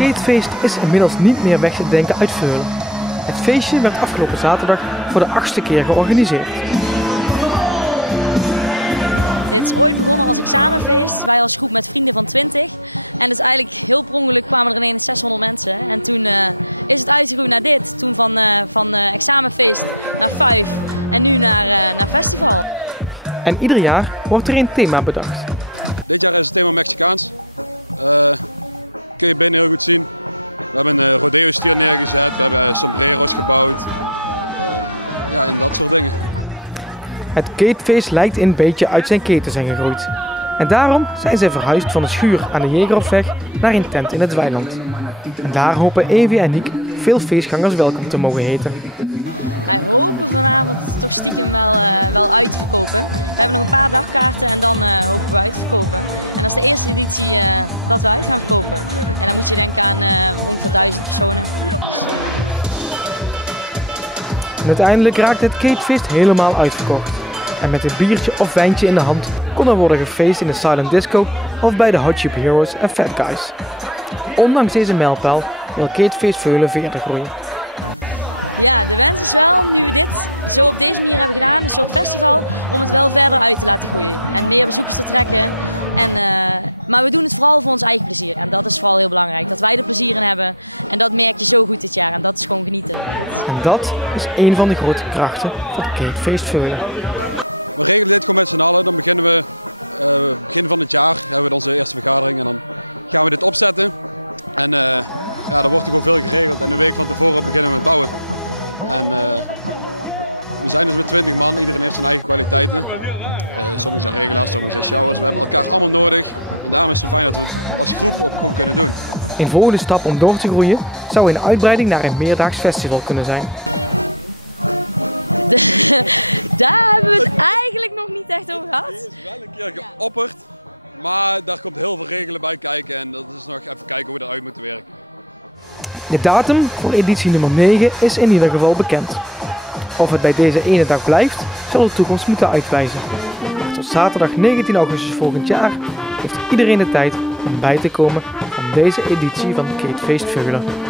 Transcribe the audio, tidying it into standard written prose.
skatefeest is inmiddels niet meer weg te denken uit Veulen. Het feestje werd afgelopen zaterdag voor de 8e keer georganiseerd. En ieder jaar wordt er een thema bedacht. Het skatefeest lijkt een beetje uit zijn keten te zijn gegroeid. En daarom zijn zij verhuisd van de schuur aan de Jegerhofweg naar een tent in het weiland. En daar hopen Evie en Niek veel feestgangers welkom te mogen heten. En uiteindelijk raakte het skatefeest helemaal uitverkocht. En met een biertje of wijntje in de hand kon er worden gefeest in de Silent Disco of bij de Hot Chip Heroes en Fat Guys. Ondanks deze mijlpaal wil Skatefeest Veulen verder groeien. En dat is een van de grote krachten van Skatefeest Veulen. Een volgende stap om door te groeien zou een uitbreiding naar een meerdaags festival kunnen zijn. De datum voor editie nummer 9 is in ieder geval bekend. Of het bij deze ene dag blijft, zal de toekomst moeten uitwijzen. Maar tot zaterdag 19 augustus volgend jaar heeft iedereen de tijd om bij te komen van deze editie van Skatefeest Veulen.